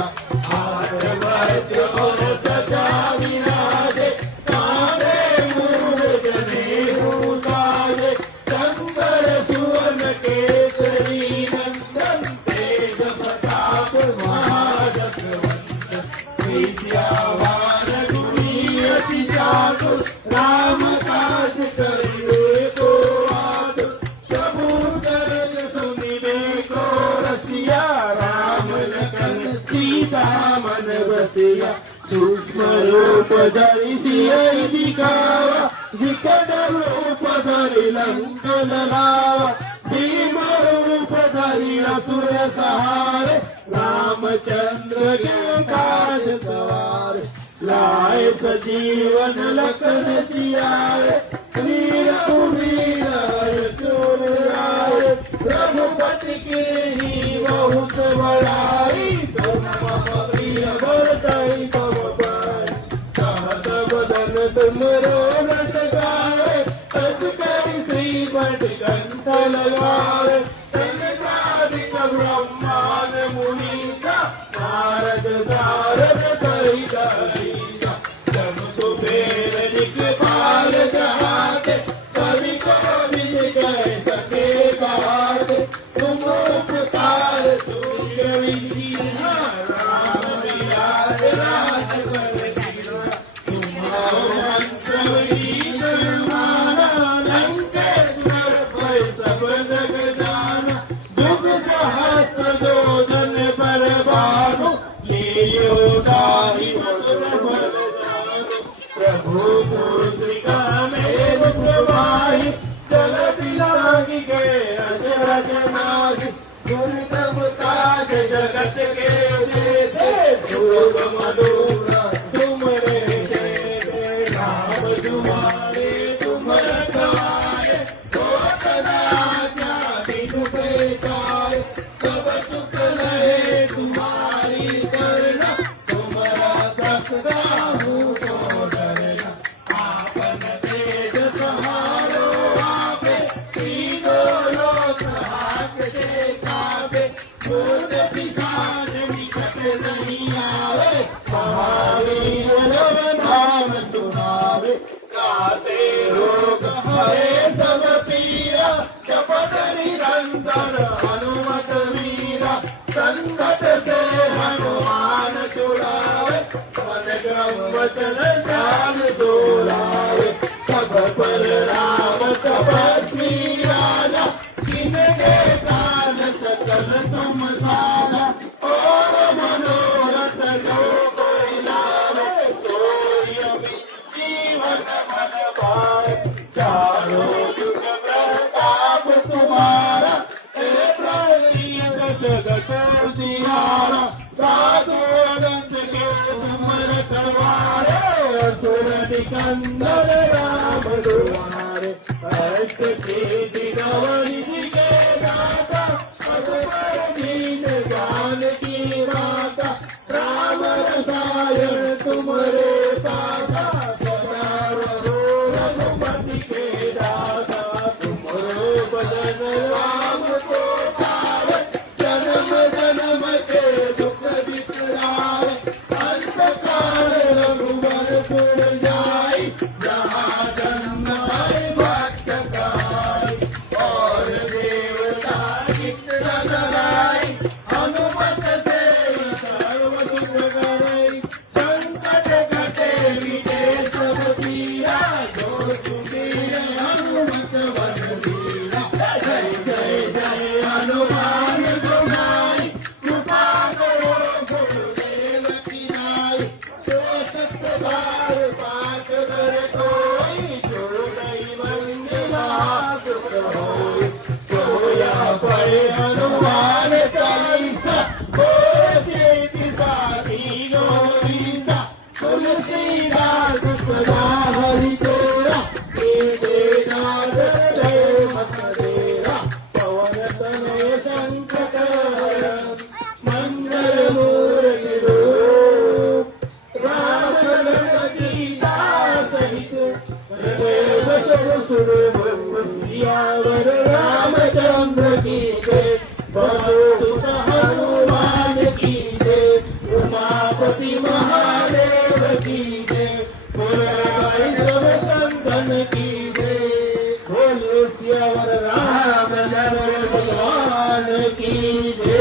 हाथ वज्र और ध्वजा विराजे कांधे मूढ़ जनेऊ साजे शंकर सुवन केसरी नंदन तेज प्रताप महाजगवंदन विद्यावान गुणी अति चातुर राम काज करिवे को आतुर प्रभु करत सुनिवे को रसिया राम लखन सीता मन बसिया सूक्ष्म रूप धरि सियहि दिखावा विकट रूप धरि लंकन लावा भीम रूप धरि असुर सहारे रामचंद्र के काज सवारे लाए सजीवन लखन जियाए वीर कुबीर हर सुर आए रघुपति के ही बहुत बड़ाई तुम मम प्रिय भरतहि सब पाए सहस बदन तुम रस गाए सच करि श्रीवट कंठ लगाए सनकादिक ब्रह्मांड मुनीसा नारद सारद सहित अहिसा जब कुबेर दिक्पाल जहाते कवि कोविद कह सके कहाते तुम उपकार तुल्य विधि राम मिलाय राजवर दीना तुम्हारो मंत्र ईश्वर माना लंकेश्वर भय सब जग जाना जुग सहस्त्र जोजन पर भानु लील्यो दाहि मधुर फल जानु प्रभु मुद्रिका मेघ प्रवाहि जल बिलाहि के अजरज नाहि दुर्गम काज जगत के जेते सुगम दूरा तुमरे जेते राम दुआरे तुम रखवारे बिनु पैसारे सब सुख लहे तुम्हारी शरण तुम्हारा ससुरा हूँ तो डरना आपन तेज सहारो आपे तीनों लोक हाकते काबे भूत पिशाच निकट नहीं आवे महावीर जब नाम सुनावे कासे रोग हरे सब पीरा जपत निरंतर हनुमत वीरा संकट से हनुमान छुड़ावे मन क्रम वचन ध्यान दोलावे सब पर राम तपस्वी राजा जिनके प्राण सकल तुम सारा और मनोरथ जो कोई लावे सोई अभी जीवन मन पाए चारों युग प्रताप तुम्हारा जगत दिहारा साधु अनंत के तुम रखवारे असुर निकंदन राम दुआरे अष्ट सिद्धि नवनिधि के दाता असुर दीन जानकी माता राम रसायन तुमरे साथा सदा रहो रघुपति के दासा तुमरो भजन राम को पावे जन्म जन्म के दुख बिसरावे अंत काल रघुवरपुर जाई जहाँ जन्म भक्त कहाई गणपति महादेव की जय, बोले सब संतन की जय, बोले सियावर रामचंद्र भगवान की जय।